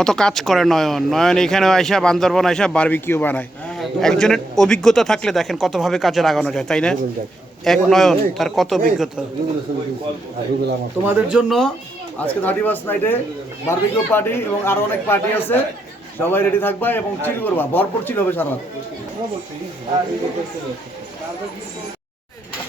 কত কাজ করে নয়ন। নয়ন এখানে আইসা, বান্দরবন আইসা বারবিকিউ বানায়। একজনের অভিজ্ঞতা থাকলে দেখেন কতভাবে কাজে লাগানো যায়, তাই না? এক নয়ন, তার কত অভিজ্ঞতা? তোমাদের জন্য আজকে থার্টি ফার্স্ট নাইটে বারবিকিউ পার্টি এবং আরও অনেক পার্টি আছে। সবাই রেডি থাকবা এবং চিল করবা। ভরপুর চিল হবে সারা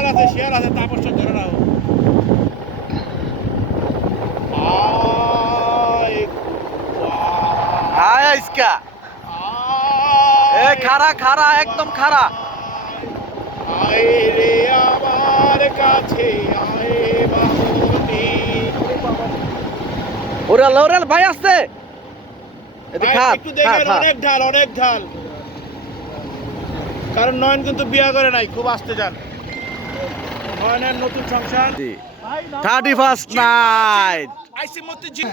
শিয়াল আছে শিয়াল আছে তারপর সব ধরে নাও। আয়, আয় আইসকা। এ আয়, খারা খারা একদম খারা আয় রে আমার কাছে আয় বাহুনি। ওরে আল্লাহ, ভাই আসছে। খা খা অনেক ঢাল অনেক ঢাল। কারণ নয়ন কিন্তু বিয়া করে নাই খুব আসতে যান। নয়নের নতুন সংসার। থার্টি ফার্স্ট নাইট আইসি মতিঝিল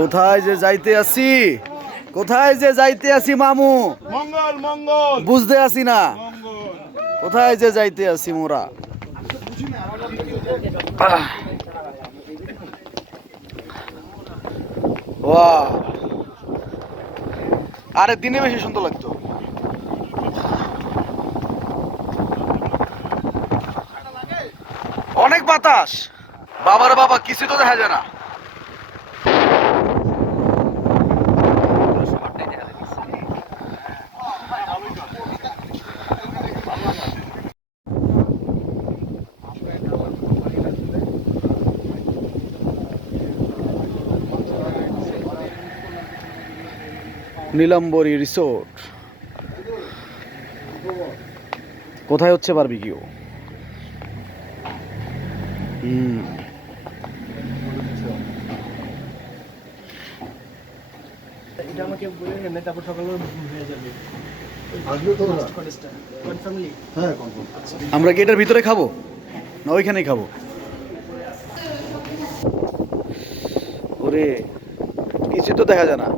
কোথায় যে যাইতে আসি? কোথায় যে যাইতে আসি মামু? মঙ্গল মঙ্গল। বুঝতে আসি না। কোথায় যে যাইতে আসি মোরা। বাহ। আরে দিনে বেশি সুন্দর লাগতো। অনেক বাতাস। বাবার বাবা কিছু তো দেখা যায় না। নীলাম্বরী রিসোর্ট। কোথায় হচ্ছে বারবিকিউ? হুম। আমরা কি এটার ভিতরে খাব? না ওইখানেই খাব। ওরে কিছু তো দেখা যায় না।